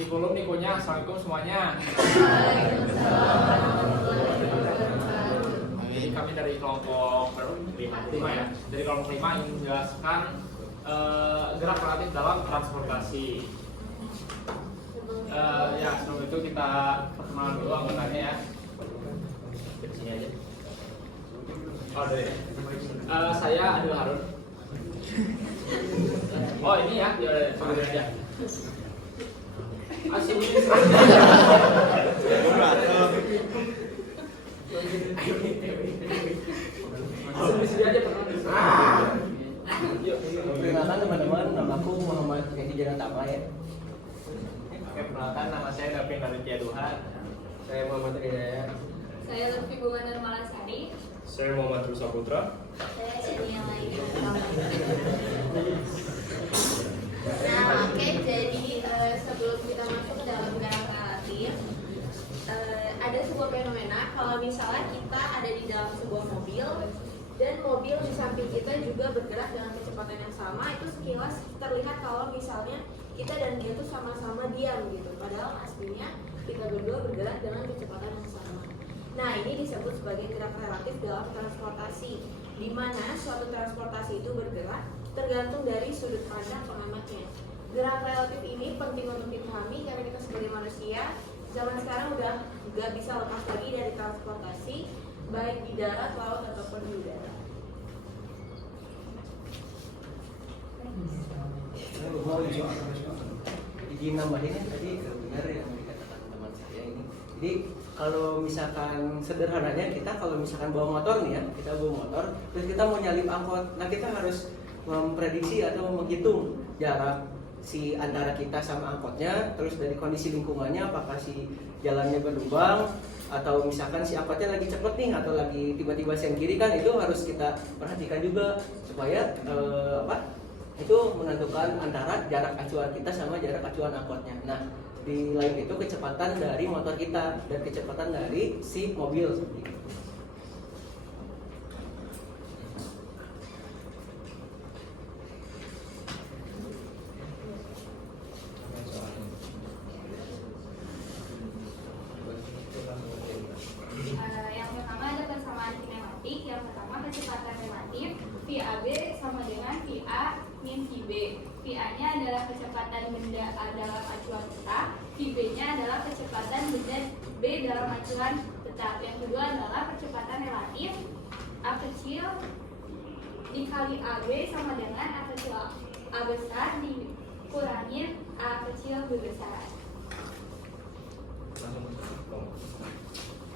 Si Kulum Nikonya, assalamualaikum semuanya. Jadi kami dari kelompok 5 ya. Dari kelompok 5 ingin menjelaskan gerak relatif dalam transportasi. Ya, sebelum itu kita perkenalan dulu anggotanya ya. Di sini aja. Oh, dari. Saya Adil Harun. Oh, ini ya, ya sebentar aja. Asyik ini. Sini aja Perkenalkan teman-teman, nama aku Muhammad Hedi Janatama ya. Perkenalkan, nama saya Davin Raditya Duhan. Saya Muhammad Hidayat. Saya Lutfi Bunga Nurmalasari. Saya Muhammad Rusa Putra. Saya Cenia Laila. Nah, oke, jadi sebelum kita masuk ke dalam gerak relatif, ada sebuah fenomena kalau misalnya kita ada di dalam sebuah mobil dan mobil di samping kita juga bergerak dengan kecepatan yang sama, itu sekilas terlihat kalau misalnya kita dan dia tuh sama-sama diam gitu, padahal aslinya kita berdua bergerak dengan kecepatan yang sama. Nah, ini disebut sebagai gerak relatif dalam transportasi, di mana suatu transportasi itu bergerak tergantung dari sudut pandang pengamatnya. Gerak relatif ini penting untuk dipahami karena kita sebagai manusia zaman sekarang udah nggak bisa lepas lagi dari transportasi, baik di darat, laut ataupun di udara. Izin nambahin ya, tadi benar yang dikatakan teman saya ini. Jadi kalau misalkan sederhananya kita kalau misalkan bawa motor nih ya, kita bawa motor terus kita mau nyalip angkot, nah kita harus memprediksi atau menghitung jarak si antara kita sama angkotnya, terus dari kondisi lingkungannya apakah si jalannya berlubang atau misalkan si angkotnya lagi cepet nih atau lagi tiba-tiba sen kiri, kan itu harus kita perhatikan juga supaya itu menentukan antara jarak acuan kita sama jarak acuan angkotnya. Nah, di lain itu kecepatan dari motor kita dan kecepatan dari si mobil seperti itu. Yang pertama ada persamaan kinematik. Yang pertama kecepatan relatif VAB sama dengan VA min VB. VA-nya adalah kecepatan benda dalam acuan tetap, VB-nya adalah kecepatan benda B dalam acuan tetap. Yang kedua adalah percepatan relatif A kecil dikali AB sama dengan A kecil A besar dikurangin A kecil B besar.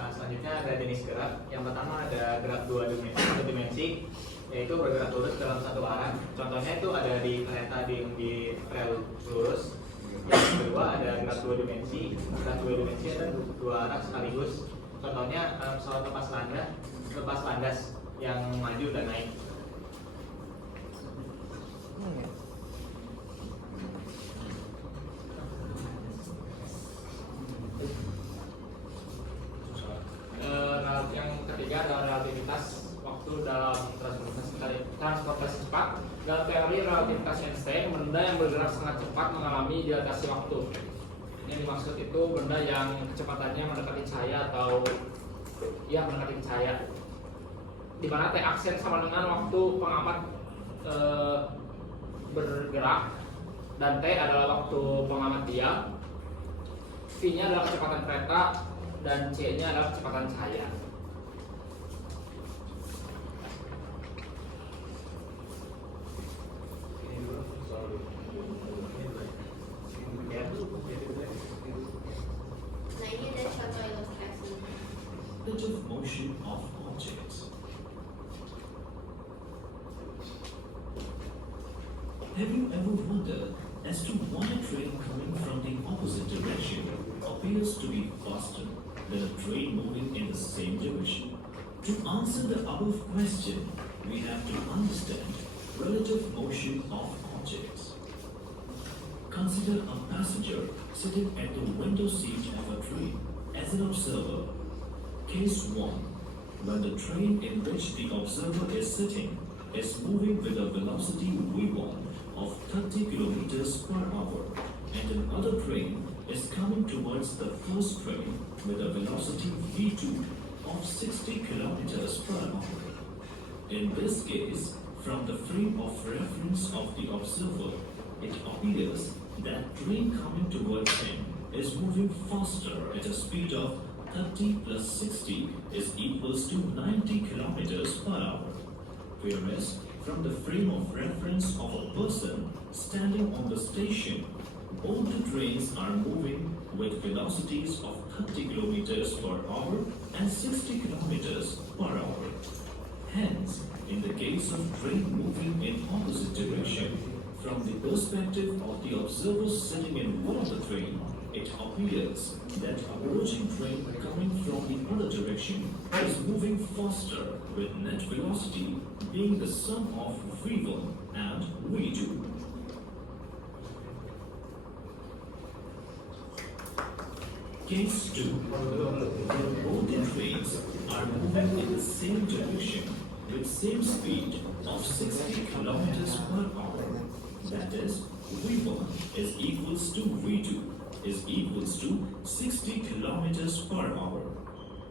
Selanjutnya ada jenis gerak. Yang pertama ada gerak dua dimensi, yaitu bergerak lurus dalam satu arah. Contohnya itu ada di kereta di rel lurus. Yang kedua ada gerak dua dimensi. Gerak dua dimensi ada dua arah sekaligus. Contohnya pesawat lepas landas yang maju dan naik. Yang ketiga adalah relativitas waktu dalam transportasi cepat. Dalam teori relativitas Einstein, benda yang bergerak sangat cepat mengalami dilatasi waktu. Yang dimaksud itu benda yang kecepatannya mendekati cahaya atau mendekati cahaya. Di mana T aksen sama dengan waktu pengamat bergerak dan T adalah waktu pengamat diam. V-nya adalah kecepatan kereta dan C-nya adalah kecepatan cahaya. Nah, ini ada contoh ilustrasi. Relative motion of objects. Have you ever wondered as to why a train coming from the opposite direction appears to be faster than a train moving in the same direction? To answer the above question, we have to understand relative motion of objects. Consider a passenger sitting at the window seat of a train as an observer. Case 1. When the train in which the observer is sitting is moving with a velocity v1 of 30 kilometers per hour and another train is coming towards the first train with a velocity v2 of 60 kilometers per hour. In this case, from the frame of reference of the observer, it appears that train coming towards him is moving faster at a speed of 30 plus 60 is equals to 90 kilometers per hour. Whereas from the frame of reference of a person standing on the station, both the trains are moving with velocities of 30 kilometers per hour and 60 kilometers per hour. Hence, in the case of train moving in opposite direction, from the perspective of the observer sitting in one of the train, it appears that approaching train coming from the other direction is moving faster with net velocity being the sum of V1 and V2. Case 2. Both the trains are moving in the same direction with same speed of 60 kilometers per hour. That is, V1 is equals to V2 is equals to 60 kilometers per hour.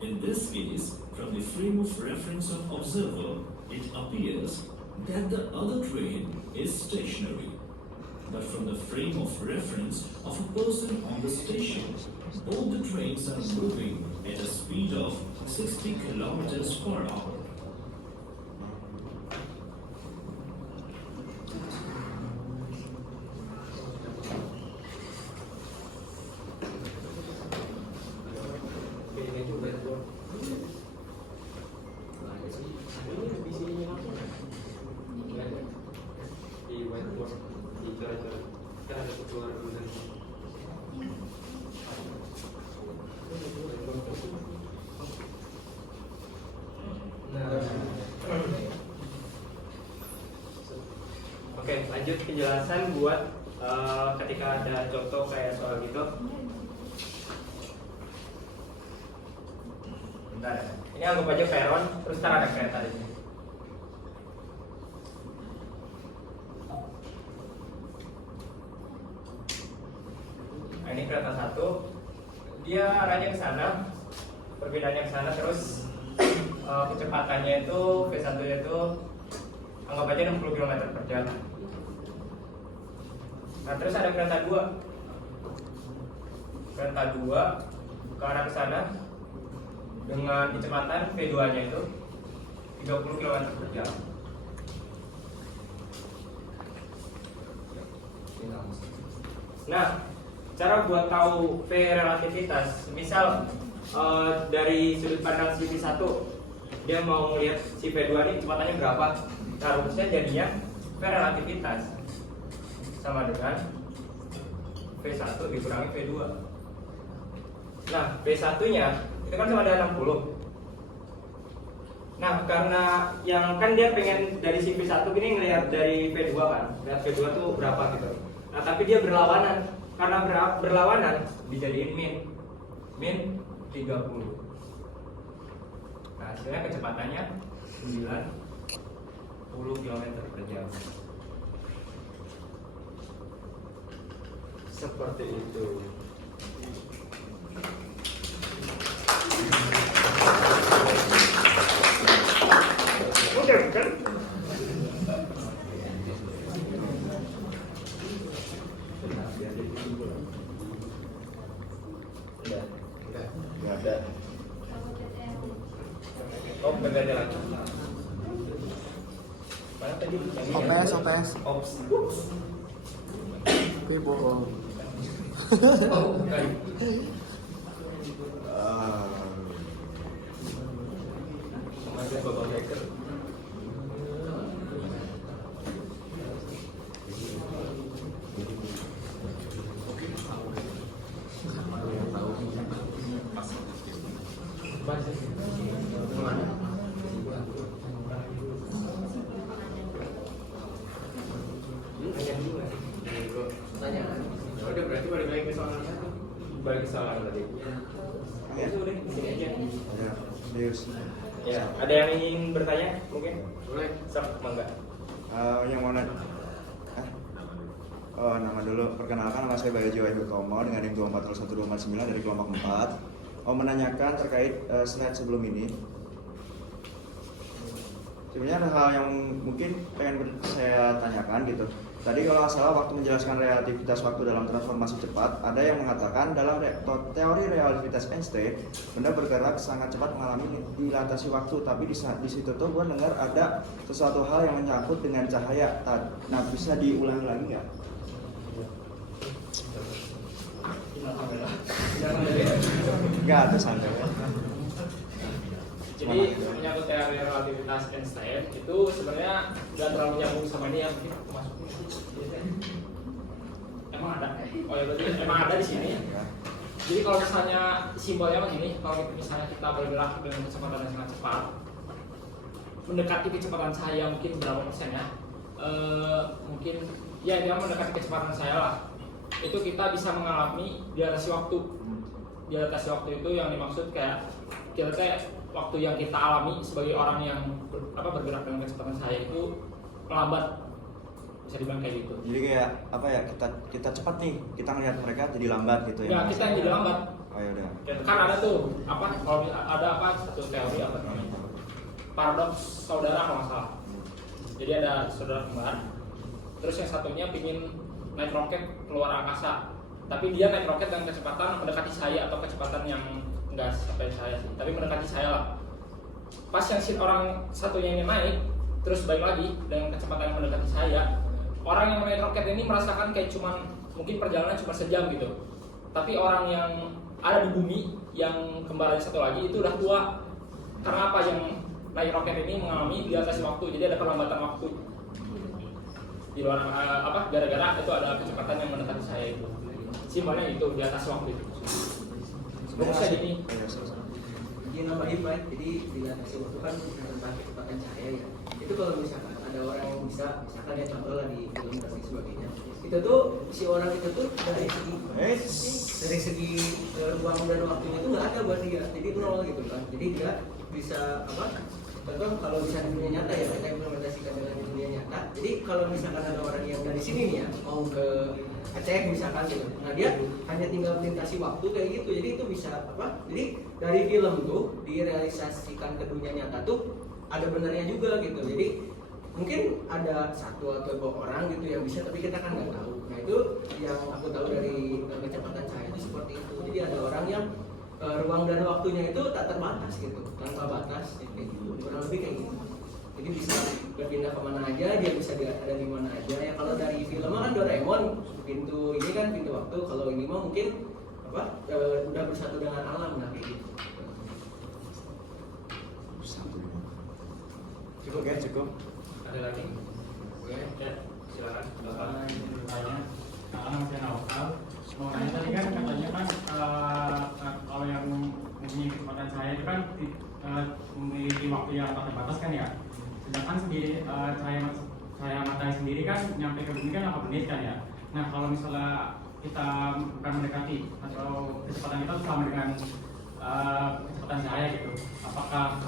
In this case, from the frame of reference of observer, it appears that the other train is stationary. But from the frame of reference of a person on the station, both the trains are moving at a speed of 60 kilometers per hour. Oke, lanjut penjelasan buat ketika ada contoh kayak soal gitu. Bentar ya. Ini anggap aja peron, terus ntar ada kereta di sini. Nah, ini kereta satu, dia arahnya ke sana, perbedaannya ke sana, terus kecepatannya itu V1 nya itu anggap aja 60 km per jam. Nah, terus ada kereta 2 ke arah ke sana dengan kecepatan V2 nya itu 30 km per jam. Nah, cara buat tahu V relativitas, misal dari sudut pandang si V1 dia mau melihat si V2 ini kecepatannya berapa, nah rumusnya jadinya V relativitas sama dengan V1 dikurangi V2. Nah, V1 nya itu kan sama dengan 60. Nah, karena yang kan dia pengen dari si V1 ini ngelihat dari V2 kan, lihat V2 tuh berapa gitu. Nah, tapi dia berlawanan. Karena berlawanan dijadiin min 30. Nah, hasilnya kecepatannya 90 km per jam. Seperti itu. Udah kan? Nggak ada. Oh, berbeda lagi. Mana tadi? OPS. Ops. Tapi bohong. Oh, bukan. Ada Bapak Baker. Tanya. Ya udah, berarti balik lagi ke soal satu. Balik ke soal tadi. Ya sudah, di sini aja. Ya, Deus. Ya, ada yang ingin bertanya mungkin? Boleh. Sok, mangga. Yang mana? Oh, nama dulu. Perkenalkan, nama saya Bayu Joy Hutomo dengan NIM 2411249 dari kelompok 4. Menanyakan terkait slide sebelum ini. Sebenarnya ada hal yang mungkin pengen saya tanyakan gitu. Tadi kalau nggak salah waktu menjelaskan relativitas waktu dalam transformasi cepat, ada yang mengatakan dalam teori relativitas Einstein, benda bergerak sangat cepat mengalami dilatasi waktu. Tapi di situ tuh gue dengar ada sesuatu hal yang menyangkut dengan cahaya. Nah, bisa diulangi lagi nggak? Enggak, ada sandal. Jadi menyangkut teori relativitas Einstein itu sebenarnya nggak terlalu nyambung sama ini yang masuk. Emang ada? Oh ya berarti emang ada di sini. Jadi kalau misalnya simbolnya begini, kalau misalnya kita bergerak dengan kecepatan yang sangat cepat, mendekati kecepatan cahaya mungkin berapa persen ya? Mungkin ya dia mendekati kecepatan cahaya lah. Itu kita bisa mengalami dilatasi waktu. Dilatasi waktu itu yang dimaksud kayak kira-kira waktu yang kita alami sebagai orang yang bergerak dengan kecepatan cahaya itu melambat, bisa dibilang kayak gitu. Jadi kayak apa ya, kita cepat nih, kita ngelihat mereka jadi lambat gitu ya. Ya kita yang jadi lambat. Oh ya udah. Kan ada tuh kalau ada satu teori apa namanya, paradoks saudara kalau nggak salah. Jadi ada saudara kembar, terus yang satunya pingin naik roket keluar angkasa, tapi dia naik roket dengan kecepatan mendekati saya atau kecepatan yang enggak sampai saya sih, tapi mendekati saya lah. Pas yang si orang satunya ini naik, terus balik lagi dengan kecepatan yang mendekati saya, orang yang naik roket ini merasakan kayak mungkin perjalanan cuma sejam gitu. Tapi orang yang ada di bumi yang kembarannya satu lagi itu udah tua. Karena apa, yang naik roket ini mengalami dilatasi waktu, jadi ada perlambatan waktu. Di luar gara-gara itu ada kecepatan yang mendekati saya itu. Simbolnya itu di atas waktu itu. Rumusnya gini. Jadi nama IPA, jadi dilatasi waktu kan tentang kecepatan cahaya ya. Itu kalau misalkan ada orang yang bisa, misalkan ya contoh lah di film dan sebagainya, itu tuh si orang itu tuh dari segi ruang dan waktunya itu nggak ada buat dia, jadi nol gitu kan. Jadi dia bisa contoh kalau bisa di dunia nyata ya, kita implementasikan dengan di dunia nyata. Jadi kalau misalkan ada orang yang dari sini nih ya mau ke Aceh misalkan gitu, nah dia hanya tinggal melintasi waktu kayak gitu. Jadi itu bisa jadi dari film tuh direalisasikan ke dunia nyata tuh ada benarnya juga gitu. Jadi mungkin ada satu atau dua orang gitu yang bisa, tapi kita kan nggak tahu. Nah itu yang aku tahu dari kecepatan cahaya itu seperti itu. Jadi ada orang yang ruang dan waktunya itu tak terbatas gitu, tanpa batas kayak gitu, kurang lebih kayak gitu. Jadi bisa berpindah kemana aja, dia bisa ada di mana aja ya. Kalau dari film kan Doraemon, pintu ini kan pintu waktu. Kalau ini mah mungkin udah bersatu dengan alam, nah kayak gitu. Cukup ya, cukup. Ada lagi? Oke, ya silakan. Tanya, karena masih nawal. Mau nanya tadi kan katanya kan kalau yang mempunyai kecepatan cahaya itu kan memiliki waktu yang tak terbatas kan ya. Sedangkan sendiri cahaya matahari sendiri kan nyampe ke bumi kan 8 menit kan ya. Nah kalau misalnya kita bukan mendekati atau kecepatan kita sama dengan kecepatan cahaya gitu, apakah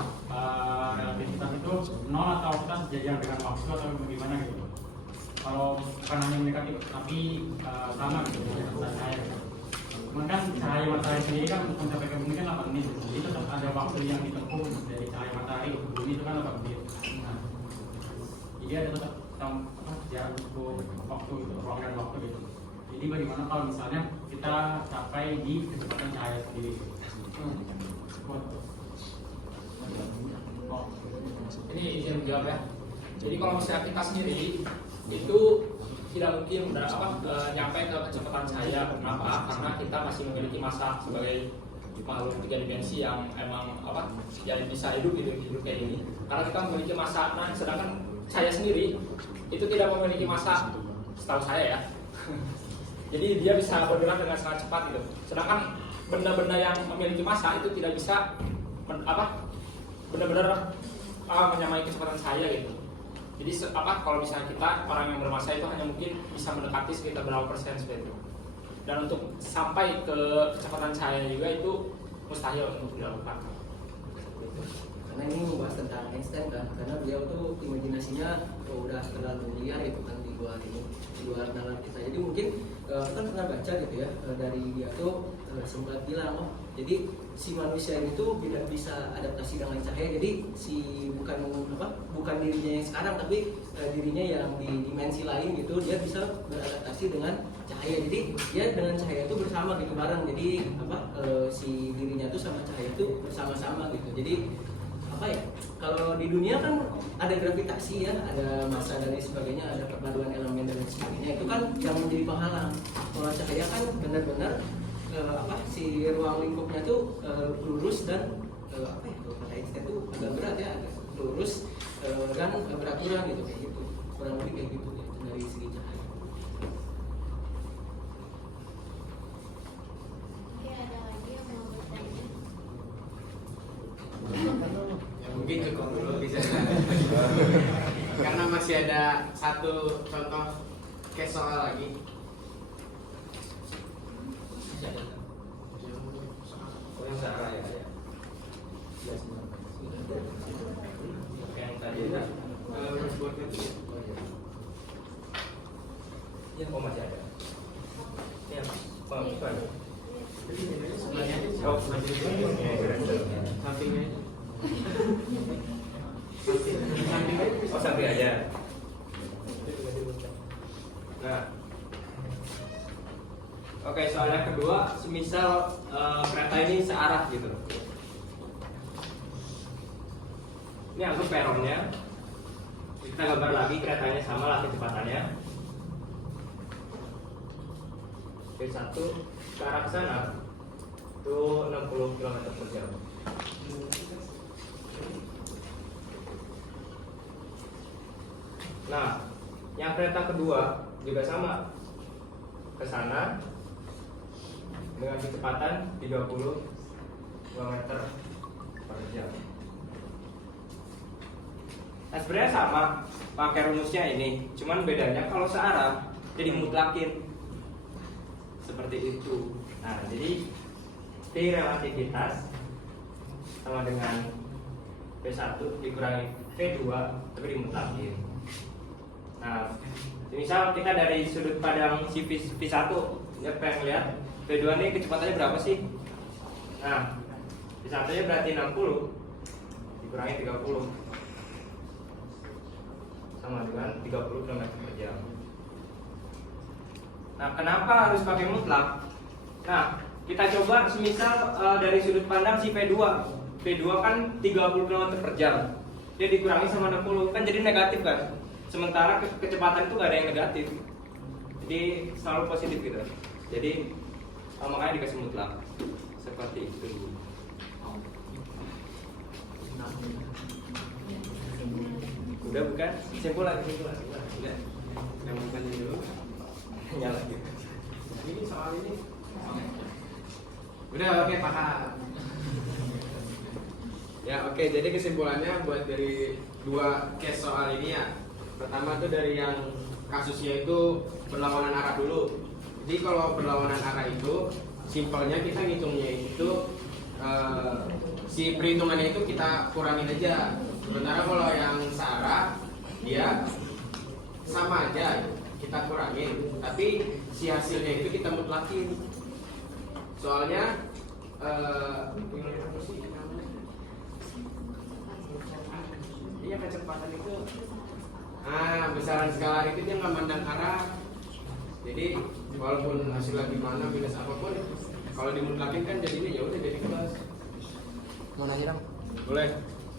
relativitas itu nol atau kita sejajar dengan waktu atau bagaimana gitu? Kalau bukan hanya mendekati tapi sama gitu dengan kecepatan cahaya gitu. Cuman kan cahaya matahari sendiri kan untuk mencapai ke bumi kan 8 menit, jadi tetap ada waktu yang ditempuh dari cahaya matahari ke bumi itu kan 8 menit. Nah, jadi ada tetap jarak untuk waktu itu, ruang dan waktu gitu. Jadi bagaimana kalau misalnya kita capai di kecepatan cahaya sendiri? Ini izin menjawab ya. Jadi kalau misalnya kita sendiri itu tidak mungkin nyampe ke kecepatan cahaya. Kenapa? Karena kita masih memiliki massa sebagai makhluk 3 dimensi yang emang yang bisa hidup kayak gini. Karena kita memiliki massa. Nah, sedangkan cahaya sendiri itu tidak memiliki massa, setahu saya ya. Jadi dia bisa bergerak dengan sangat cepat gitu. Sedangkan benda-benda yang memiliki massa itu tidak bisa benar-benar menyamai kecepatan cahaya gitu. Jadi kalau misalnya kita orang yang bermassa itu hanya mungkin bisa mendekati sekitar berapa persen seperti itu. Dan untuk sampai ke kecepatan cahaya juga itu mustahil untuk dilakukan. Karena ini membahas tentang Einstein kan, karena beliau tuh imajinasinya udah terlalu liar itu kan di luar nalar kita. Jadi mungkin kita pernah baca gitu ya, dari dia tuh sempat bilang, oh jadi si manusia ini tuh tidak bisa adaptasi dengan cahaya. Jadi si bukan dirinya yang sekarang, tapi dirinya yang di dimensi lain gitu, dia bisa beradaptasi dengan cahaya. Jadi dia dengan cahaya itu bersama gitu, bareng. Jadi si dirinya tuh sama cahaya itu bersama-sama gitu. Jadi kalau di dunia kan ada gravitasi ya, ada massa dan lain sebagainya, ada perpaduan elemen dan lain sebagainya, itu kan yang menjadi penghalang. Kalau cahaya kan benar-benar si ruang lingkupnya tuh lurus dan kalau kata Einstein tuh agak berat ya, agak lurus dan beraturan gitu, kayak gitu, kurang lebih kayak gitu ya, dari segi cahaya. Oke, ada lagi yang mau bertanya? Ya mungkin cukup dulu bisa. Karena masih ada satu contoh case soal lagi. Yang Sarah ya. Oke, yang tadi ya. Oh masih ada. Ini apa? Oh, bukan. Oh, Sampingnya. oh sampai aja. Nah, oke, soal yang kedua, semisal kereta ini searah gitu. Ini anggap peronnya. Kita gambar lagi keretanya sama lah kecepatannya. V1 ke arah sana itu 60 km per jam. Nah, yang kereta kedua juga sama, ke sana dengan kecepatan 30 km per jam. Nah, sebenarnya sama, pakai rumusnya ini, cuman bedanya kalau searah jadi mutlakin seperti itu. Nah, jadi T relativitas sama dengan V1 dikurangi V2 tapi dimutlakin. Nah, misal kita dari sudut pandang si V1, dia pengen lihat V2 ini kecepatannya berapa sih? Nah, V1 nya berarti 60 dikurangi 30 sama dengan 30 km per jam. Nah, kenapa harus pakai mutlak? Nah, kita coba semisal dari sudut pandang si V2 kan 30 km per jam, dia dikurangi sama 60 kan jadi negatif kan? Sementara kecepatan itu gak ada yang negatif, jadi selalu positif gitu. Jadi makanya dikasih mutlak seperti itu. Udah bukan? Kesimpulan. Udah. Yang bukan dulu. Nyala lagi. Ini soal ini. Udah oke, paham. Ya oke, jadi kesimpulannya buat dari dua case soal ini ya. Pertama tuh dari yang kasusnya itu berlawanan arah dulu. Jadi kalau berlawanan arah itu simpelnya kita ngitungnya itu si perhitungannya itu kita kurangin aja. Sementara kalau yang searah dia sama aja kita kurangin, tapi si hasilnya itu kita mutlakin. Soalnya iya kecepatan itu besaran skala itu dia nggak mandang arah. Jadi walaupun hasilnya gimana minus apapun, kalau dimutlakin kan jadinya ya udah jadi plus. Mau nanya dong? Boleh.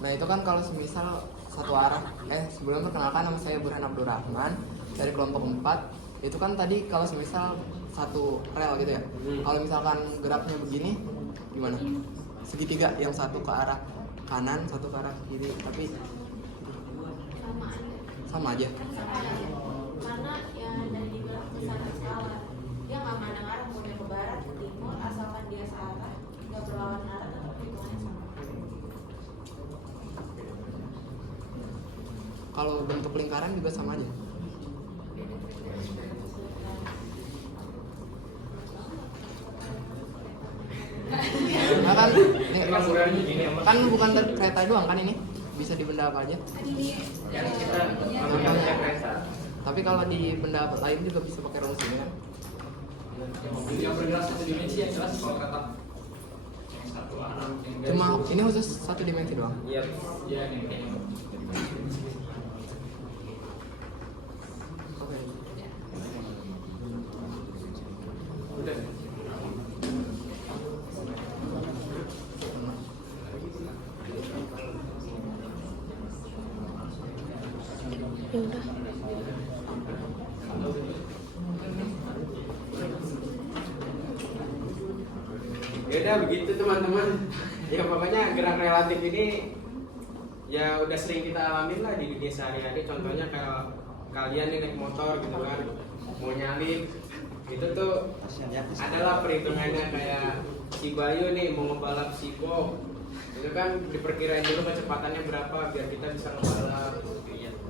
Nah itu kan kalau semisal satu arah, sebelum perkenalkan nama saya Burhan Abdul Rahman dari kelompok 4. Itu kan tadi kalau semisal satu rel gitu ya. Kalau misalkan geraknya begini, gimana? Segitiga, yang satu ke arah kanan, satu ke arah kiri, tapi sama aja. Karena yang dari dibilang besaran skala, dia nggak mandang arah mau dia ke barat, ke timur, asalkan dia searah, nggak berlawan arah, tetap hitungannya sama. Kalau bentuk lingkaran juga sama aja. Nah kan, kan bukan kereta doang kan ini, bisa di benda apa aja. Yang kita menggunakan kereta. Tapi kalau di benda lain juga bisa pakai rumus ini kan? Yang bergerak satu dimensi yang jelas kalau kata yang satu arah. Cuma ini khusus satu dimensi doang. Iya. Ya nih kayaknya. Udah. Ya udah begitu teman-teman. Ya pokoknya gerak relatif ini ya udah sering kita alamin lah di dunia sehari-hari. Contohnya kalau kalian nih naik motor gitu kan, mau nyalip itu tuh adalah perhitungannya. Kayak si Bayu nih mau ngebalap si Bob, itu kan diperkirain dulu kecepatannya berapa biar kita bisa ngebalap.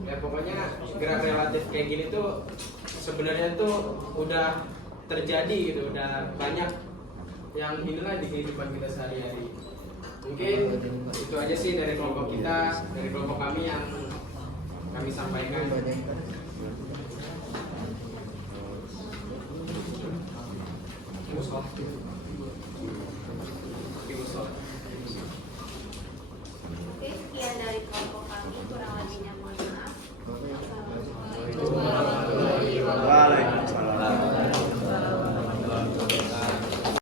Ya pokoknya gerak relatif kayak gini tuh sebenarnya tuh udah terjadi gitu, udah banyak yang inilah di kehidupan kita sehari-hari. Mungkin itu aja sih dari kelompok kita, dari kelompok kami yang kami sampaikan. Oke, sekian dari kelompok kami, kurang lebihnya